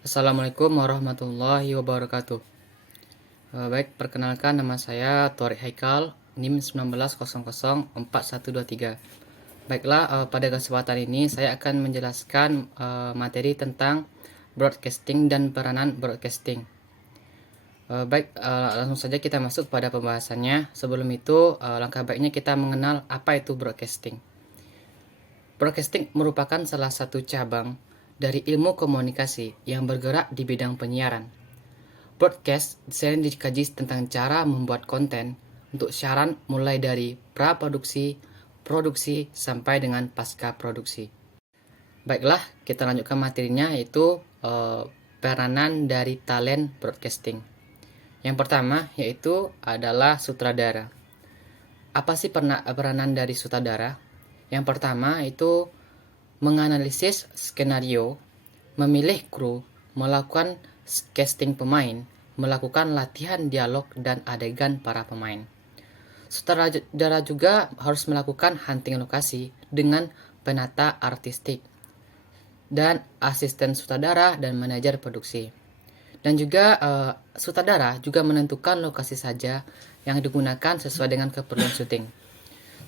Assalamualaikum warahmatullahi wabarakatuh. Baik, perkenalkan nama saya Torik Haikal, NIM 19004123. Baiklah, pada kesempatan ini saya akan menjelaskan materi tentang broadcasting dan peranan broadcasting. Langsung saja kita masuk pada pembahasannya. Sebelum itu, langkah baiknya kita mengenal apa itu broadcasting. Broadcasting merupakan salah satu cabang dari ilmu komunikasi yang bergerak di bidang penyiaran. Broadcast sering dikaji tentang cara membuat konten untuk siaran mulai dari praproduksi, produksi, sampai dengan pasca produksi. Baiklah, kita lanjutkan materinya yaitu peranan dari talent broadcasting. Yang pertama yaitu adalah sutradara. Apa sih peranan dari sutradara? Yang pertama itu menganalisis skenario, memilih kru, melakukan casting pemain, melakukan latihan dialog dan adegan para pemain. Sutradara juga harus melakukan hunting lokasi dengan penata artistik dan asisten sutradara dan manajer produksi. Dan juga sutradara juga menentukan lokasi saja yang digunakan sesuai dengan keperluan syuting.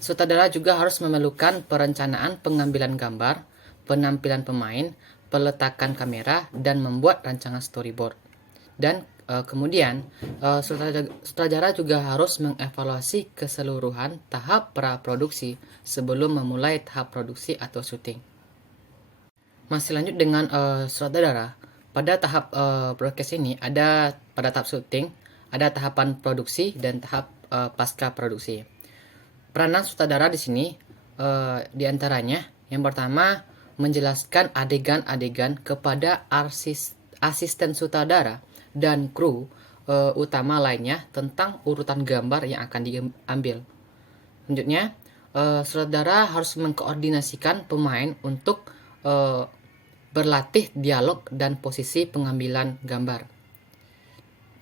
Sutradara juga harus memerlukan perencanaan pengambilan gambar, penampilan pemain, peletakan kamera, dan membuat rancangan storyboard. Dan kemudian sutradara juga harus mengevaluasi keseluruhan tahap praproduksi sebelum memulai tahap produksi atau syuting. Masih lanjut dengan sutradara. Pada tahap broadcast ini ada pada tahap syuting, ada tahapan produksi dan tahap pasca produksi. Peranan sutradara di sini diantaranya yang pertama menjelaskan adegan-adegan kepada asisten sutradara dan kru utama lainnya tentang urutan gambar yang akan diambil. Selanjutnya, sutradara harus mengkoordinasikan pemain untuk berlatih dialog dan posisi pengambilan gambar.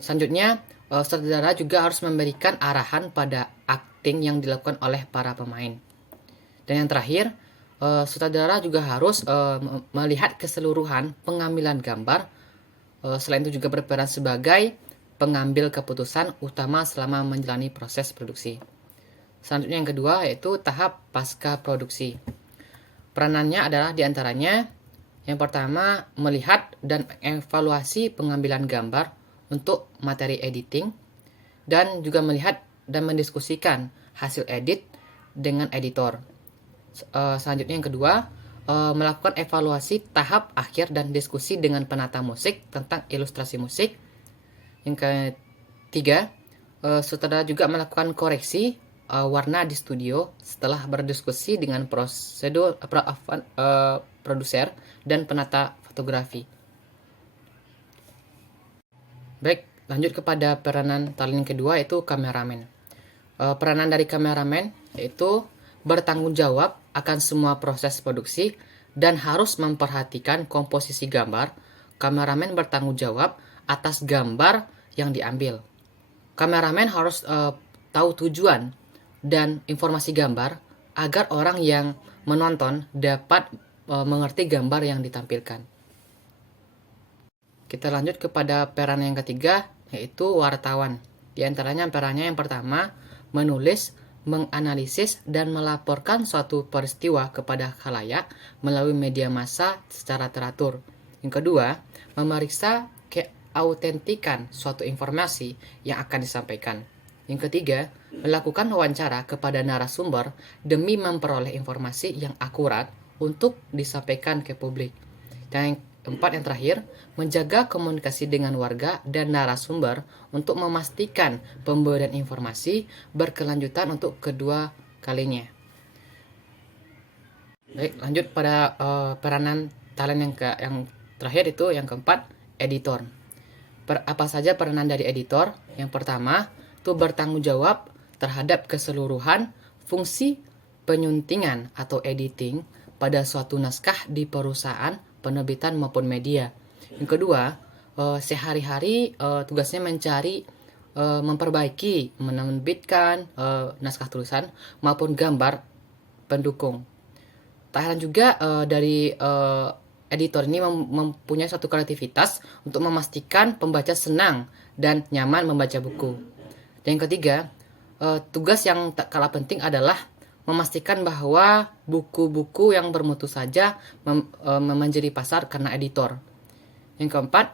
Selanjutnya, sutradara juga harus memberikan arahan pada acting yang dilakukan oleh para pemain. Dan yang terakhir, sutradara juga harus melihat keseluruhan pengambilan gambar. Selain itu juga berperan sebagai pengambil keputusan utama selama menjalani proses produksi. Selanjutnya yang kedua yaitu tahap pasca produksi. Peranannya adalah diantaranya yang pertama melihat dan evaluasi pengambilan gambar untuk materi editing dan juga melihat dan mendiskusikan hasil edit dengan editor. Selanjutnya yang kedua melakukan evaluasi tahap akhir dan diskusi dengan penata musik tentang ilustrasi musik. Yang ketiga, sutradara juga melakukan koreksi warna di studio setelah berdiskusi dengan produser dan penata fotografi. Baik, lanjut kepada peranan talent kedua yaitu kameramen. Peranan dari kameramen yaitu bertanggung jawab akan semua proses produksi dan harus memperhatikan komposisi gambar. Kameramen bertanggung jawab atas gambar yang diambil. Kameramen harus tahu tujuan dan informasi gambar agar orang yang menonton dapat mengerti gambar yang ditampilkan. Kita lanjut kepada peran yang ketiga yaitu wartawan. Di antaranya perannya yang pertama menulis, menganalisis dan melaporkan suatu peristiwa kepada khalayak melalui media massa secara teratur. Yang kedua, memeriksa keautentikan suatu informasi yang akan disampaikan. Yang ketiga, melakukan wawancara kepada narasumber demi memperoleh informasi yang akurat untuk disampaikan ke publik. Dan yang keempat yang terakhir, menjaga komunikasi dengan warga dan narasumber untuk memastikan pemberian informasi berkelanjutan untuk kedua kalinya. Baik, lanjut pada peranan talent yang terakhir itu yang keempat, editor. Apa saja peranan dari editor? Yang pertama, itu bertanggung jawab terhadap keseluruhan fungsi penyuntingan atau editing pada suatu naskah di perusahaan penerbitan maupun media. Yang kedua, sehari-hari tugasnya mencari, memperbaiki, menerbitkan naskah tulisan maupun gambar pendukung. Tak heran juga dari editor ini mempunyai suatu kreativitas untuk memastikan pembaca senang dan nyaman membaca buku. Dan yang ketiga, tugas yang tak kalah penting adalah memastikan bahwa buku-buku yang bermutu saja memanjari pasar karena editor. Yang keempat,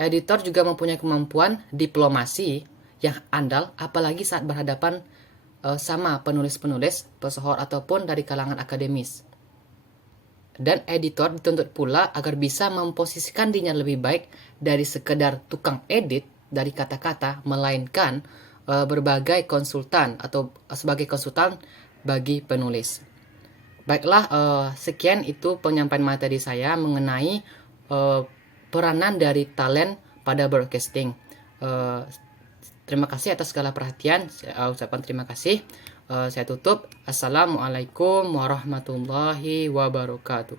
editor juga mempunyai kemampuan diplomasi yang andal, apalagi saat berhadapan sama penulis-penulis, pesohor ataupun dari kalangan akademis. Dan editor dituntut pula agar bisa memposisikan dirinya lebih baik dari sekedar tukang edit dari kata-kata, melainkan berbagai konsultan atau sebagai konsultan bagi penulis. Baiklah, sekian itu penyampaian materi saya mengenai peranan dari talent pada broadcasting. Terima kasih atas segala perhatian. Saya ucapkan terima kasih. Saya tutup. Assalamualaikum warahmatullahi wabarakatuh.